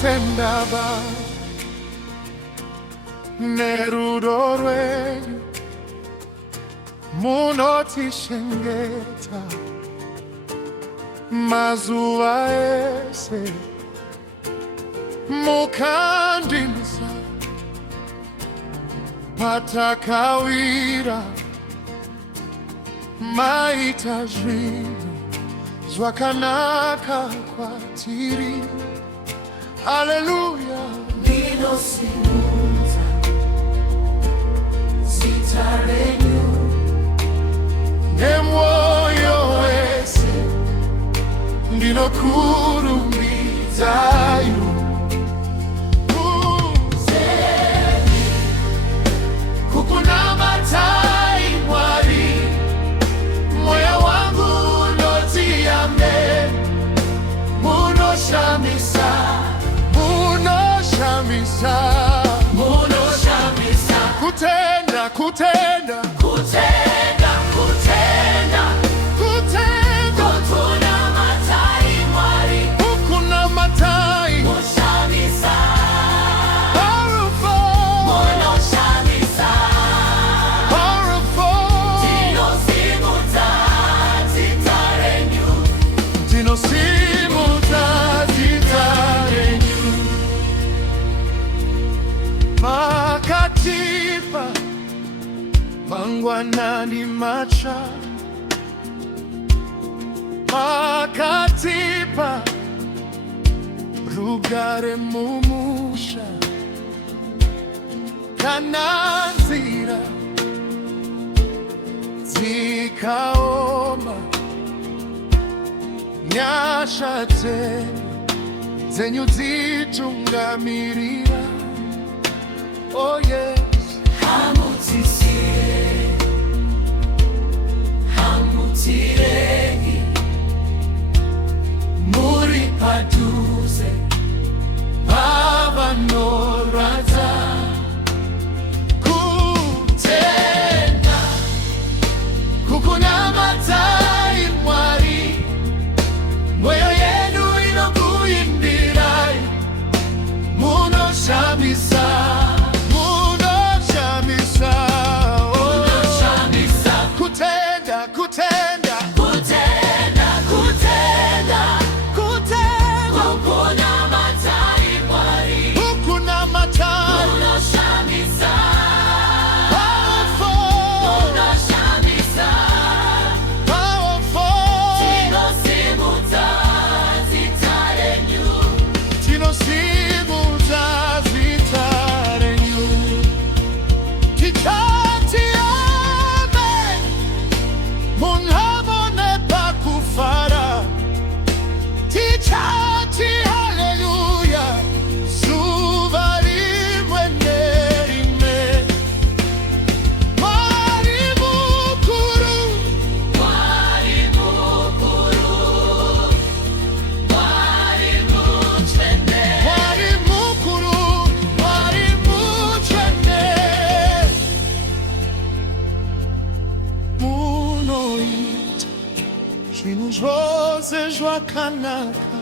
tendaba nerudo rwenyu munotishengeta mazuva ese, mukandinisa patakawira maita zvinhu zvakanaka kwatiri. Haleluya. Ndinosimudza zita renyu nemwoyo wese, ndinokurumbidzai. Kukunamatai Mwari, moyo wangu unotiyambe. Munoshamisa, munoshamisa, munoshamisa. kutenda, kutenda, Kutenda, kutenda, kutenda. kukunamatai Mwari, Kukunamatai, munoshamisa. powerful, Munoshamisa. powerful. Ndinosimudza zita renyu Ndinosimudza zita renyu. Makatipa mangwanani matsva, makatipa rugare mumusha. Kana nzira dzikaoma, nyasha dzenyu dzitungamirira. Oh yes. Hamutisire, hamutirei, Muri padhuze pavanorwadza. Kutenda, kukunamatai Mwari, mwoyo yedu inokuyimbirai. Munoshamisa, munoshamisa, oh. munoshamisa. Kutenda, kutenda, Kutenda, kutenda, kutenda. kukunamatai Mwari, Kukunamatai, munoshamisa. powerful, Munoshamisa. powerful. Ndinosimudza zita renyu Ndinosimudza zita renyu. Tichati amen, munhamone pakufara. Tichati haleluya, zuva rimwe nerimwe. Mwari mukuru, Mwari mukuru, Mwari mutsvene, Mwari mukuru, Mwari mutsvene. Munoita zvinhu zvose zvakanaka.